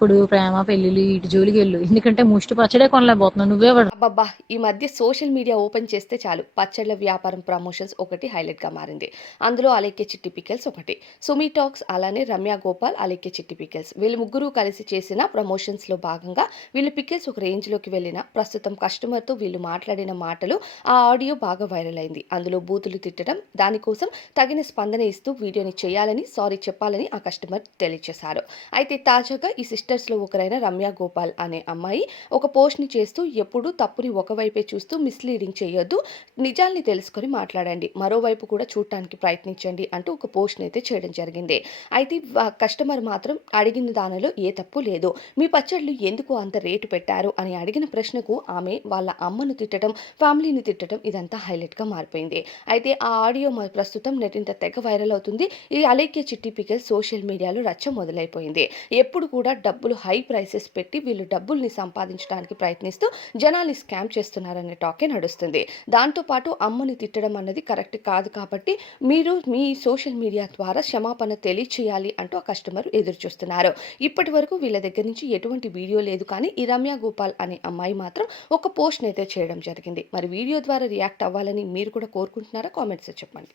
ఇప్పుడు ప్రేమ పెళ్ళిళ్ళు ఇటు జోలికి వెళ్ళు ఎందుకంటే ముష్టి పచ్చడే కొనలేకపోతున్నావు. నువ్వే అబ్బబ్బా ఈ మధ్య సోషల్ మీడియా ఓపెన్ చేస్తే చాలు. పచ్చళ్ళ వ్యాపారం ప్రమోషన్స్ ఒకటి హైలైట్గా మారింది. అందులో అలెక్కే చిట్టి పికెల్స్ ఒకటి. సుమి టాక్స్ అలానే రమ్య గోపాల్ అలెక్కే చిట్టి పికెల్స్. వీళ్ళు ముగ్గురు కలిసి చేసిన ప్రమోషన్స్లో భాగంగా వీళ్ళు పికెల్స్ ఒక రేంజ్లోకి వెళ్ళిన ప్రస్తుతం కస్టమర్తో వీళ్ళు మాట్లాడిన మాటలు ఆ ఆడియో బాగా వైరల్ అయింది. అందులో బూతులు తిట్టడం దానికోసం తగిన స్పందన ఇస్తూ వీడియోని చేయాలని సారీ చెప్పాలని ఆ కస్టమర్ తెలియజేశారు అయితే తాజాగా ఈ సిస్టమ్ సిస్టర్స్లో ఒకరైన రమ్య గోపాల్ అనే అమ్మాయి ఒక పోస్ట్ని చేస్తూ ఎప్పుడూ తప్పుని ఒకవైపే చూస్తూ మిస్లీడింగ్ చేయొద్దు నిజాల్ని తెలుసుకొని మాట్లాడండి మరోవైపు కూడా చూడటానికి ప్రయత్నించండి అంటూ ఒక పోస్ట్ని అయితే చేయడం జరిగింది. అయితే కస్టమర్ మాత్రం అడిగిన దానిలో ఏ తప్పు లేదు. మీ పచ్చళ్ళు ఎందుకు అంత రేటు పెట్టారు అని అడిగిన ప్రశ్నకు ఆమె వాళ్ళ అమ్మను తిట్టడం ఫ్యామిలీని తిట్టడం ఇదంతా హైలైట్గా మారిపోయింది. అయితే ఆ ఆడియో ప్రస్తుతం నెటింత తెగ వైరల్ అవుతుంది. ఈ అలైక్య చిట్టి పికల్ సోషల్ మీడియాలో రచ్చ మొదలైపోయింది. ఎప్పుడు కూడా డబ్బులు హై ప్రైసెస్ పెట్టి వీళ్ళు డబ్బుల్ని సంపాదించడానికి ప్రయత్నిస్తూ జనాల్ని స్కామ్ చేస్తున్నారనే టాకే నడుస్తుంది. దాంతోపాటు అమ్మని తిట్టడం అన్నది కరెక్ట్ కాదు కాబట్టి మీరు మీ సోషల్ మీడియా ద్వారా క్షమాపణ తెలియచేయాలి అంటూ ఆ కస్టమర్ ఎదురు చూస్తున్నారు ఇప్పటి వరకు వీళ్ళ దగ్గర నుంచి ఎటువంటి వీడియో లేదు కానీ ఈ రమ్య గోపాల్ అనే అమ్మాయి మాత్రం ఒక పోస్ట్ అయితే చేయడం జరిగింది. మరి వీడియో ద్వారా రియాక్ట్ అవ్వాలని మీరు కూడా కోరుకుంటున్నారా? కామెంట్స్ చెప్పండి.